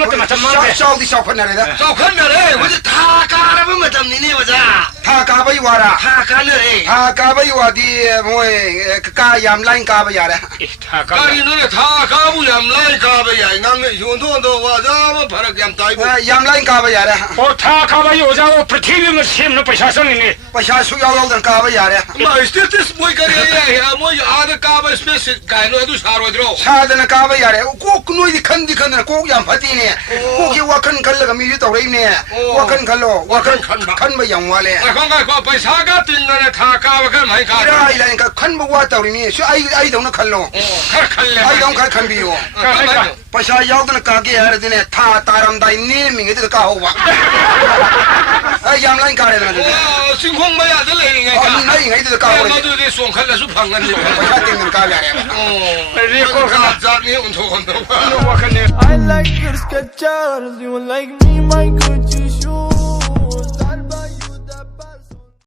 么这么这么烧的烧喷那里的，早看着嘞，我这他干了不么怎么呢？我这他嘎巴一瓦啦，他干了嘞，他嘎巴一瓦的，我嘎yam lain嘎巴呀的，他干干了他干不了来干不呀？俺们用多多我这么把它给带过。yam lain嘎巴呀的，我他干吧有家不听你们听那不下声音不下树要的嘎巴呀的，妈，这是没干的呀，我阿的干不是干了都杀了的。杀的那嘎巴呀的，我弄的啃的，我yam发的呢，我给我啃那个米豆嘞呢，我啃咯，我啃不样话嘞。我ไปช้าก็ตินเลยทากาวกันไหมกัน ไอ้ไรก็ขันบัวตัวนี้ช่วยไอ้ตรงนั้นขันลง ขันเลย ไอ้ตรงขันบิวประชายาวกันกาเกียร์เนี่ยท่าตารำได้เนี่ยมิงเด็กก้าววะไอ้ยามไล่กันเลยนะสิงคงไม่อยากจะเลยไงกันไอ้ไงเด็กก้าวเลย มาดูดิส่งขันแล้วสุพังกันดิประชาติมันก้าวเลยเรียกว่าขันจากนี้อุ่นทุกคนตัว 我看你 I like your Skechers, you like me, my Gucci